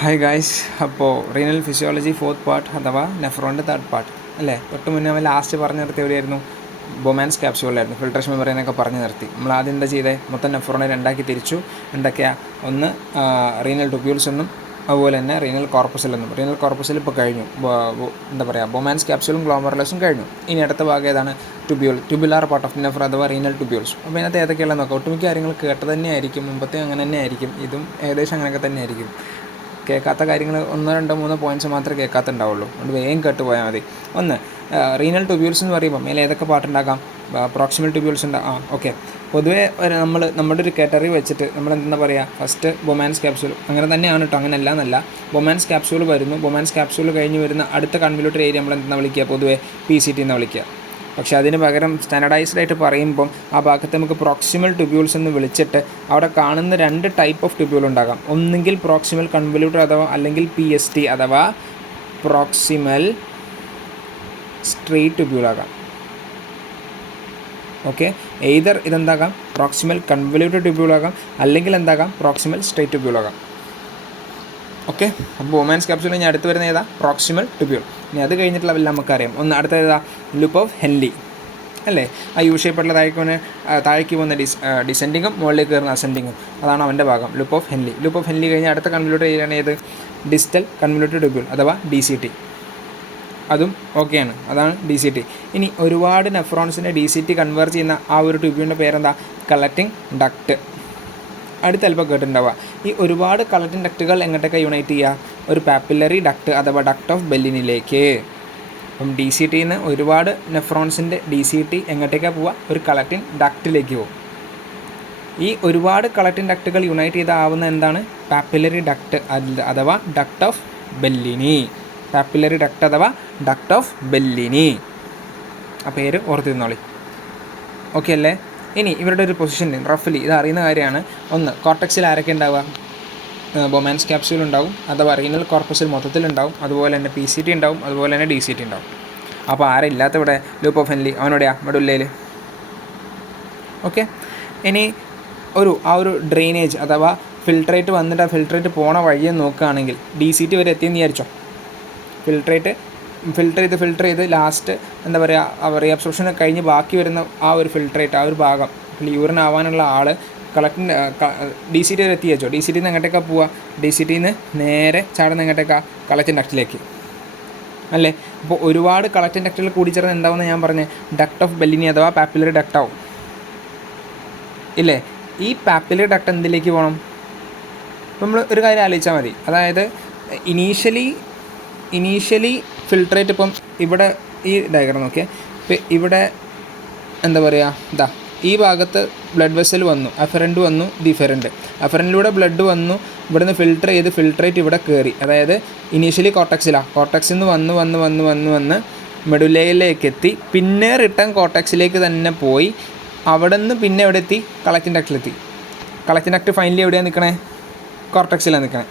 Hi guys. അപ്പോൾ renal physiology 4th part അഥവാ നെഫ്രോണിൻ്റെ 3rd part അല്ലേ. തൊട്ട് മുന്നേ നമ്മൾ ലാസ്റ്റ് പറഞ്ഞു നിർത്തി എവിടെയായിരുന്നു? ബൊമാൻസ് ക്യാപ്സ്യൂളായിരുന്നു. ഫിൽട്രേഷൻ മെമ്പർ എന്നൊക്കെ പറഞ്ഞു നിർത്തി. നമ്മൾ ആദ്യം എന്താ ചെയ്തത്? മൊത്തം നെഫ്രോണെ രണ്ടാക്കി തിരിച്ചു. എന്തൊക്കെയാണ്? ഒന്ന് റീനൽ ട്യൂബ്യൂൾസ് എന്നും അതുപോലെ തന്നെ റീനൽ കോർപ്പസിൽ എന്നും. റീനൽ കോർപ്പസിൽ ഇപ്പോൾ കഴിഞ്ഞു. എന്താ പറയുക, ബൊമാൻസ് ക്യാപ്സ്യൂളും ഗ്ലോമറുലസും കഴിഞ്ഞു. ഇനി അടുത്ത ഭാഗം ഏതാണ്? ട്യൂബുലാർ പാർട്ട് ഓഫ് നെഫ്രോ അഥവാ റീനൽ ട്യൂബ്യൂൾസ്. അപ്പോൾ ഇതിനകത്ത് ഏതൊക്കെയുള്ളത് നോക്കാം. ഒട്ടുമിക്ക കാര്യങ്ങൾ കേട്ടത് തന്നെ ആയിരിക്കും, മുമ്പത്തെ അങ്ങനെ തന്നെ ആയിരിക്കും, ഇതും ഏകദേശം അങ്ങനെയൊക്കെ തന്നെ ആയിരിക്കും. കേൾക്കാത്ത കാര്യങ്ങൾ 1, 2, 3 പോയിൻറ്റ്സ് മാത്രമേ കേൾക്കാത്തുണ്ടാവുള്ളൂ. അതുകൊണ്ട് വേഗം കേട്ട് പോയാൽ മതി. ഒന്ന്, റീനൽ ട്യൂബ്യൂൾസ് എന്ന് പറയുമ്പോൾ മേലെ ഏതൊക്കെ പാർട്ടുണ്ടാകാം? പ്രോക്സിമൽ ട്യൂബ്യൂൾസ് ഉണ്ടാകും. ഓക്കെ. പൊതുവേ നമ്മുടെ ഒരു കാറ്റഗറി വെച്ചിട്ട് നമ്മൾ എന്താ പറയുക, ഫസ്റ്റ് ബൊമാൻസ് ക്യാപ്സ്യൂൾ അങ്ങനെ തന്നെയാണ് കേട്ടോ, അങ്ങനെ അല്ല. ബൊമാൻസ് ക്യാപ്സ്യൂൾ വരുന്നു. ബൊമാൻസ് ക്യാപ്സ്യൂൾ കഴിഞ്ഞ് വരുന്ന അടുത്ത കൺവല്യൂട്ടർ ഏരിയ നമ്മൾ എന്താ വിളിക്കുക? പൊതുവേ PCT എന്ന് വിളിക്കുക. പക്ഷേ അതിന് പകരം സ്റ്റാൻഡർഡൈസ്ഡ് ആയിട്ട് പറയുമ്പം ആ ഭാഗത്ത് നമുക്ക് പ്രോക്സിമൽ ട്യൂബ്യൂൾസ് എന്ന് വിളിച്ചിട്ട് അവിടെ കാണുന്ന 2 ടൈപ്പ് ഓഫ് ട്യൂബ്യൂൾ ഉണ്ടാകാം. ഒന്നുകിൽ പ്രോക്സിമൽ കൺവല്യൂട്ടർ അഥവാ അല്ലെങ്കിൽ PST അഥവാ പ്രോക്സിമൽ സ്ട്രെയിറ്റ് ട്യൂബ്യൂൾ ആകാം. ഓക്കെ. എയ്തർ ഇതെന്താകാം? പ്രോക്സിമൽ കൺവല്യൂട്ടർ ട്യൂബ്യൂൾ ആകാം, അല്ലെങ്കിൽ എന്താകാം? പ്രോക്സിമൽ സ്ട്രെയിറ്റ് ട്യൂബ്യൂൾ ആകാം. ഓക്കെ. അപ്പോൾ ബൊമാൻസ് ക്യാപ്സ്യൂൾ ഞാൻ അടുത്ത് വരുന്ന ഏതാ? Proximal tubule. ഇനി അത് കഴിഞ്ഞിട്ടുള്ളതെല്ലാം നമുക്കറിയാം. ഒന്ന് അടുത്ത ഏതാ? ലൂപ്പ് ഓഫ് ഹെൻലി അല്ലേ. ആ യു ഷേപ്പുള്ള താഴേക്ക് പോകുന്ന ഡിസെൻഡിങ്ങും മുകളിലേക്ക് കയറുന്ന അസെൻഡിങ്ങും, അതാണ് അവൻ്റെ ഭാഗം. Loop of Henle. Loop of Henley കഴിഞ്ഞാൽ അടുത്ത കൺവല്യൂട്ടർ ഏരിയയാണ് ഏത്? ഡിസ്റ്റൽ കൺവല്യൂട്ടർ ട്യൂബ്യൂൾ അഥവാ DCT. അതും ഓക്കെയാണ്, അതാണ് DCT. ഇനി ഒരുപാട് നെഫ്രോൺസിനെ DCT കൺവേർട്ട് ചെയ്യുന്ന ആ ഒരു ട്യൂബ്യൂളിൻ്റെ പേരെന്താ? Collecting duct. അടുത്ത ചിലപ്പോൾ കേട്ടിട്ടുണ്ടാവുക. ഈ ഒരുപാട് കളക്റ്റിംഗ് ഡക്റ്റുകൾ എങ്ങോട്ടൊക്കെ യുണൈറ്റ് ചെയ്യുക? ഒരു പാപ്പിലറി ഡക്റ്റ് അഥവാ ഡക്റ്റ് ഓഫ് ബെല്ലിനിലേക്ക്. അപ്പം DCTയിൽ നിന്ന് ഒരുപാട് നെഫ്രോൺസിൻ്റെ DCT എങ്ങോട്ടേക്കാണ് പോവുക? ഒരു കളക്റ്റിംഗ് ഡക്റ്റിലേക്ക് പോകും. ഈ ഒരുപാട് കളക്റ്റിംഗ് ഡക്റ്റുകൾ യുണൈറ്റ് ചെയ്താവുന്ന എന്താണ്? പാപ്പിലറി ഡക്റ്റ് അഥവാ ഡക്റ്റ് ഓഫ് ബെല്ലിനി. പാപ്പിലറി ഡക്റ്റ് അഥവാ ഡക്റ്റ് ഓഫ് ബെല്ലിനി. ആ പേര് ഓർത്തിരുന്നോളി. ഓക്കെ അല്ലേ? ഇനി ഇവരുടെ ഒരു പൊസിഷൻ റഫലി ഇത് അറിയുന്ന കാര്യമാണ്. ഒന്ന്, കോർട്ടക്സിൽ ആരൊക്കെ ഉണ്ടാവുക? ബൊമാൻസ് ക്യാപ്സ്യൂൾ ഉണ്ടാവും, അഥവാ റീനൽ കോർപ്പസിൽ മൊത്തത്തിലുണ്ടാവും, അതുപോലെ തന്നെ PCT ഉണ്ടാവും, അതുപോലെ തന്നെ DCT ഉണ്ടാവും. അപ്പോൾ ആരില്ലാത്ത ഇവിടെ? Loop of Henle. അവനോടെയാ? മെഡുല്ലയിൽ. ഓക്കെ. ഇനി ആ ഒരു ഡ്രെയിനേജ് അഥവാ ഫിൽട്രേറ്റ് വന്നിട്ട് ആ ഫിൽട്രേറ്റ് പോണ വഴിയെന്ന് നോക്കുകയാണെങ്കിൽ DCT വരെ എത്തിയെന്ന് വിചാരിച്ചോ. ഫിൽട്ടർ ചെയ്ത് ലാസ്റ്റ് എന്താ പറയുക, റീഅബ്സോർപ്ഷൻ കഴിഞ്ഞ് ബാക്കി വരുന്ന ആ ഒരു ഫിൽട്രേറ്റ്, ആ ഒരു ഭാഗം യൂറിൻ ആവാനുള്ള ആൾ DCT വരെ എത്തിയച്ചോ. DCTയിൽ നിന്ന് എങ്ങോട്ടേക്കാണ് പോവുക? DCTയിൽ നിന്ന് നേരെ ചാടുന്ന എങ്ങോട്ടേക്കാണ്? കളക്റ്റിംഗ് ഡക്റ്റിലേക്ക് അല്ലേ. അപ്പോൾ ഒരുപാട് കളക്റ്റിംഗ് ഡക്റ്റുകൾ കൂടിച്ചേർന്ന് എന്താവുന്ന ഞാൻ പറഞ്ഞത്? ഡക്റ്റ് ഓഫ് ബെല്ലിനി അഥവാ പാപ്പിലറി ഡക്റ്റ് ആവും ഇല്ലേ. ഈ പാപ്പിലറി ഡക്റ്റ് എന്തിലേക്ക് പോകണം? അപ്പോൾ നമ്മൾ ഒരു കാര്യം ആലോചിച്ചാൽ മതി. അതായത് ഇനീഷ്യലി ഫിൽട്രേറ്റ് ഇപ്പം ഇവിടെ ഈ ഡയഗ്രം നോക്കിയാൽ ഇപ്പം ഇവിടെ എന്താ പറയുക, ഈ ഭാഗത്ത് ബ്ലഡ് വെസൽ വന്നു, അഫറൻറ്റ് വന്നു, അഫറൻറ്റിലൂടെ ബ്ലഡ് വന്നു, ഇവിടുന്ന് ഫിൽട്രേറ്റ് ഇവിടെ കയറി. അതായത് ഇനീഷ്യലി കോർട്ടക്സിൽ നിന്ന് വന്ന് മെഡുലയിലേക്ക് എത്തി, പിന്നെ റിട്ടേൺ കോർട്ടക്സിലേക്ക് തന്നെ പോയി, അവിടെ നിന്ന് പിന്നെ എവിടെ എത്തി? കളക്റ്റിംഗ് ഡക്റ്റിലെത്തി. കളക്റ്റിംഗ് ഡക്റ്റ് ഫൈനലി എവിടെയാണ് നിൽക്കണേ? കോർട്ടക്സിലാണ് നിൽക്കണേ.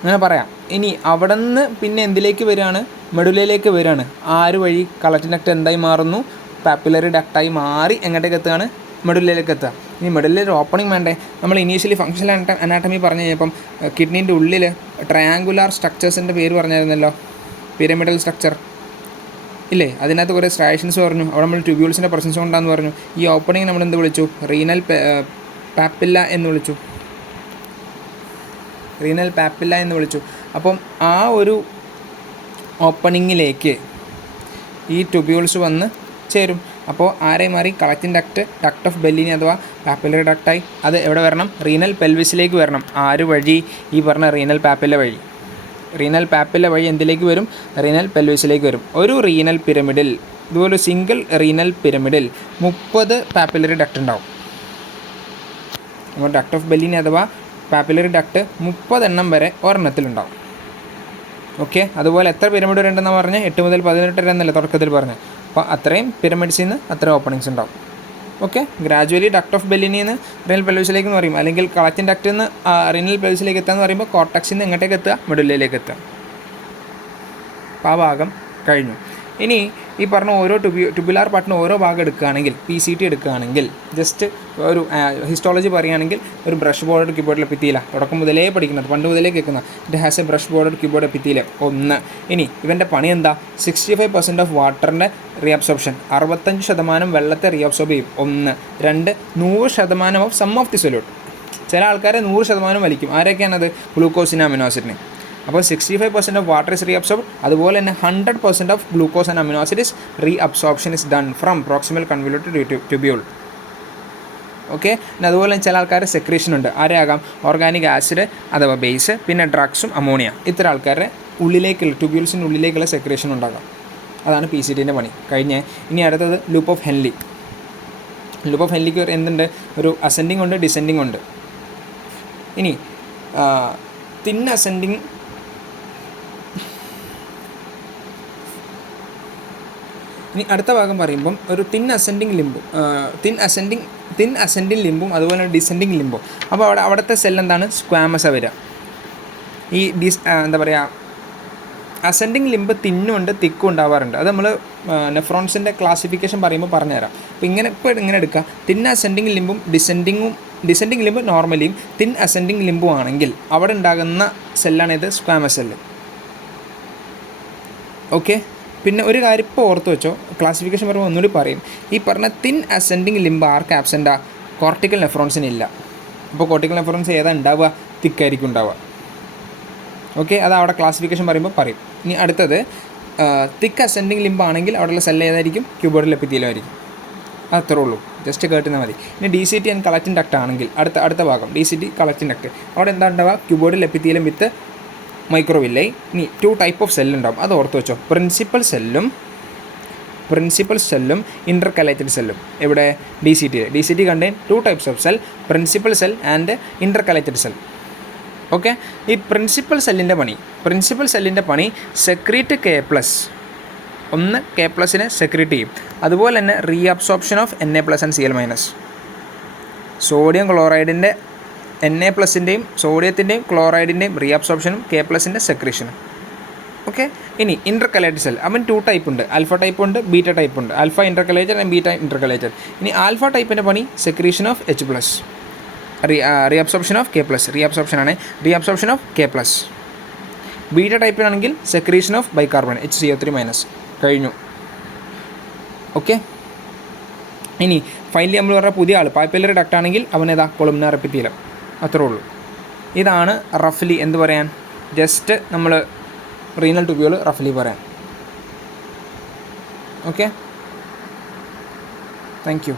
അങ്ങനെ പറയാം. ഇനി അവിടെ നിന്ന് പിന്നെ എന്തിലേക്ക് വരികയാണ്? മെഡുലയിലേക്ക് വരികയാണ്. ആര് വഴി? കളക്റ്റിംഗ് ഡക്റ്റ് എന്തായി മാറുന്നു? പാപ്പിലറി ഡക്റ്റായി മാറി എങ്ങോട്ടേക്ക് എത്തുകയാണ്? മെഡുലയിലേക്ക് എത്തുക. ഇനി മെഡുലയിൽ ഓപ്പണിംഗ് വേണ്ടേ? നമ്മൾ ഇനീഷ്യലി ഫങ്ഷണൽ അനാട്ടമി പറഞ്ഞു കഴിഞ്ഞപ്പം കിഡ്നീൻ്റെ ഉള്ളിൽ ട്രയാങ്കുലാർ സ്ട്രക്ചേഴ്സിൻ്റെ പേര് പറഞ്ഞായിരുന്നല്ലോ. പിരമിഡൽ സ്ട്രക്ചർ ഇല്ലേ. അതിനകത്ത് കുറേ സ്ട്രൈഷൻസ് പറഞ്ഞു. അവിടെ നമ്മൾ ട്യൂബ്യൂൾസിൻ്റെ പ്രസൻസ് കൊണ്ടാന്ന് പറഞ്ഞു. ഈ ഓപ്പണിംഗ് നമ്മൾ എന്ത് വിളിച്ചു? റീനൽ പാപ്പില്ല എന്ന് വിളിച്ചു. അപ്പം ആ ഒരു ഓപ്പണിങ്ങിലേക്ക് ഈ ട്യൂബ്യൂൾസ് വന്ന് ചേരും. അപ്പോൾ ആരെ മാറി? കളക്റ്റിംഗ് ഡക്റ്റ് ഓഫ് ബെല്ലിനി അഥവാ പാപ്പിലറി ഡക്റ്റായി. അത് എവിടെ വരണം? റീനൽ പെൽവിസിലേക്ക് വരണം. ആര് വഴി? ഈ പറഞ്ഞ റീനൽ പാപ്പില്ല വഴി എന്തിലേക്ക് വരും? റീനൽ പെൽവിസിലേക്ക് വരും. ഒരു റീനൽ പിരമിഡിൽ, ഇതുപോലെ സിംഗിൾ റീനൽ പിരമിഡിൽ 30 പാപ്പിലറി ഡക്റ്റ് ഉണ്ടാവും. അപ്പോൾ ഡക്റ്റ് ഓഫ് ബെല്ലിനി അഥവാ പാപ്പിലറി ഡക്റ്റ് 30 എണ്ണം വരെ ഒരെണ്ണത്തിലുണ്ടാവും. ഓക്കെ. അതുപോലെ എത്ര പിരമിഡ് വരെ ഉണ്ടെന്ന് പറഞ്ഞാൽ 8 മുതൽ 18 വരെ എന്നല്ലേ തുടക്കത്തിൽ പറഞ്ഞത്. അപ്പോൾ അത്രയും പിരമിഡ്സിൽ നിന്ന് അത്രയും ഓപ്പണിങ്സ് ഉണ്ടാവും. ഓക്കെ. ഗ്രാജുവലി ഡക്റ്റ് ഓഫ് ബെല്ലിനിൽ നിന്ന് റീനൽ പെൽവിസിലേക്ക് എന്ന് പറയും, അല്ലെങ്കിൽ കളക്റ്റിംഗ് ഡക്റ്റിൽ നിന്ന് റീനൽ പെൽവിസിലേക്ക് എത്തുകയെന്ന് പറയുമ്പോൾ കോർട്ടക്സിൽ നിന്ന് എങ്ങോട്ടേക്ക് എത്തുക? മെഡുല്ലയിലേക്ക് എത്തുക. അപ്പോൾ ആ ഭാഗം കഴിഞ്ഞു. ഇനി ഈ പറഞ്ഞ ഓരോ ട്യൂബുലാർ പാർട്ടിന് ഓരോ ഭാഗം എടുക്കുകയാണെങ്കിൽ PCT എടുക്കുകയാണെങ്കിൽ ജസ്റ്റ് ഒരു ഹിസ്റ്റോളജി പറയുകയാണെങ്കിൽ ഒരു ബ്രഷ് ബോർഡ് കീബോർഡ് എപ്പിത്തീല തുടക്കം മുതലേ പഠിക്കുന്നത് പണ്ട് മുതലേ കേൾക്കുന്ന it has a brush border cuboidal epithelium 1. ഇനി ഇവൻ്റെ പണി എന്താ 65% ഓഫ് വാട്ടറിൻ്റെ റീഅബ്സോർപ്ഷൻ 65% വെള്ളത്തെ റീഅബ്സോർബ് ചെയ്യും 1. 2 100% of some of the solute. ചില ആൾക്കാരെ 100% വലിക്കും. ആരൊക്കെയാണത്? ഗ്ലൂക്കോസിന് അമിനോ ആസിഡിന്. അപ്പോൾ 65% ഓഫ് വാട്ടർ ഇസ് റീഅബ്സോർബ്. അതുപോലെ തന്നെ 100% of glucose and amino acid is reabsorption is done from proximal convoluted tubule. Okay. പിന്നെ അതുപോലെ തന്നെ ചില ആൾക്കാർ സെക്രീഷൻ ഉണ്ട്. ആരെയാകാം? ഓർഗാനിക് ആസിഡ് അഥവാ ബേസ്, പിന്നെ ഡ്രഗ്സും അമോണിയ. ഇത്തരം ആൾക്കാരുടെ ഉള്ളിലേക്കുള്ള ട്യൂബ്യൂൾസിൻ്റെ ഉള്ളിലേക്കുള്ള സെക്രീഷൻ ഉണ്ടാകാം. അതാണ് PCTൻ്റെ പണി. കഴിഞ്ഞ് ഇനി അടുത്തത് loop of Henle. Loop of ഹെൻലിക്ക് എന്തുണ്ട്? ഒരു അസെൻഡിങ് ഉണ്ട്, ഡിസെൻഡിങ് ഉണ്ട്. ഇനി തിൻ അസെൻഡിങ് ഇനി അടുത്ത ഭാഗം പറയുമ്പം ഒരു തിൻ അസെൻഡിങ് ലിംബും അതുപോലെ ഡിസെൻഡിങ് ലിംബും. അപ്പോൾ അവിടുത്തെ സെൽ എന്താണ്? സ്ക്വാമസാണ് വരിക. ഈ എന്താ പറയുക, അസെൻഡിങ് ലിംബ് തിന്നുണ്ട് തിക്കും ഉണ്ടാവാറുണ്ട്. അത് നമ്മൾ നെഫ്രോൺസിൻ്റെ ക്ലാസിഫിക്കേഷൻ പറയുമ്പോൾ പറഞ്ഞുതരാം. അപ്പോൾ ഇങ്ങനെ എടുക്കുക. തിൻ അസെൻഡിങ് ലിംബും ഡിസെൻഡിങ് ലിംബ് നോർമലിയും തിൻ അസെൻഡിങ് ലിംബും ആണെങ്കിൽ അവിടെ ഉണ്ടാകുന്ന സെല്ലാണിത് സ്ക്വാമസ് സെല്ല്. ഓക്കെ. പിന്നെ ഒരു കാര്യം ഇപ്പോൾ ഓർത്ത് വെച്ചോ, ക്ലാസിഫിക്കേഷൻ പറയുമ്പോൾ ഒന്നുകൂടി പറയും. ഈ പറഞ്ഞ തിൻ അസെൻഡിങ് ലിംബ് ആർക്ക് ആബ്സെൻറ്റാ? കോർട്ടിക്കൽ നെഫ്രോൺസിന് ഇല്ല. അപ്പോൾ കോർട്ടിക്കൽ നെഫ്രോൺസ് ഏതാ ഉണ്ടാവുക? തിക്കായിരിക്കും ഉണ്ടാവുക. ഓക്കെ. അത് അവിടെ ക്ലാസിഫിക്കേഷൻ പറയുമ്പോൾ പറയും. ഇനി അടുത്തത് തിക്ക് അസെൻഡിങ് ലിംബ് ആണെങ്കിൽ അവിടെയുള്ള സെല്ല് ഏതായിരിക്കും? ക്യൂബോർഡിൽ എപ്പിത്തീലിയമായിരിക്കും. അത്രേ ഉള്ളൂ. ജസ്റ്റ് കേട്ടുന്നാൽ മതി. ഇനി DCT ആൻഡ് കളക്റ്റിംഗ് ഡക്റ്റ് ആണെങ്കിൽ അടുത്ത ഭാഗം DCT കളക്റ്റിംഗ് ഡക്റ്റ്. അവിടെ എന്താ ഉണ്ടാവുക? ക്യൂബോർഡിൽ എപ്പിത്തീലിയം വിത്ത് മൈക്രോവില്ലൈ. ഇനി 2 ടൈപ്പ് ഓഫ് സെല്ല് ഉണ്ടാവും. അത് ഓർത്ത് വെച്ചോ. പ്രിൻസിപ്പൽ സെല്ലും ഇൻ്റർകലേറ്റഡ് സെല്ലും. ഇവിടെ DCT contain 2 types of cell, principal cell and intercalated cell. Okay. ഈ പ്രിൻസിപ്പൽ സെല്ലിൻ്റെ പണി സെക്രീറ്റ് K+. ഒന്ന് K+നെ സെക്രീറ്റ് ചെയ്യും. അതുപോലെ തന്നെ reabsorption of Na+ and Cl-. Sodium ക്ലോറൈഡിൻ്റെ Na+ൻ്റെയും സോഡിയത്തിൻ്റെയും ക്ലോറൈഡിൻ്റെയും റീഅബ്സോർപ്ഷനും K+ൻ്റെ സെക്രീഷനും. ഓക്കെ. ഇനി ഇൻ്റർകലേറ്റഡ് സെൽ. അവൻ 2 ടൈപ്പ് ഉണ്ട്. ആൽഫ ടൈപ്പ് ഉണ്ട്, ബീറ്റ ടൈപ്പ് ഉണ്ട്. Alpha intercalated and beta intercalated. ഇനി ആൽഫ ടൈപ്പിൻ്റെ പണി secretion of H+, reabsorption of K+. Reabsorption of K+. Beta ടൈപ്പിനാണെങ്കിൽ സെക്രീഷൻ ഓഫ് ബൈകാർബൺ HCO3- കഴിഞ്ഞു. ഓക്കെ. ഇനി ഫൈനലി നമ്മൾ പറഞ്ഞ പുതിയ ആൾ പാപ്പിലറി ഡക്റ്റ് ആണെങ്കിൽ അവനേതാ? കൊളുംനാർ എപ്പിത്തീലിയം. അത്രേ ഉള്ളൂ. ഇതാണ് റഫ്ലി എന്ത് പറയാൻ, ജസ്റ്റ് നമ്മൾ റീനൽ ട്യൂബ്യൂൾ റഫ്ലി പറയാൻ. ഓക്കെ. Thank you.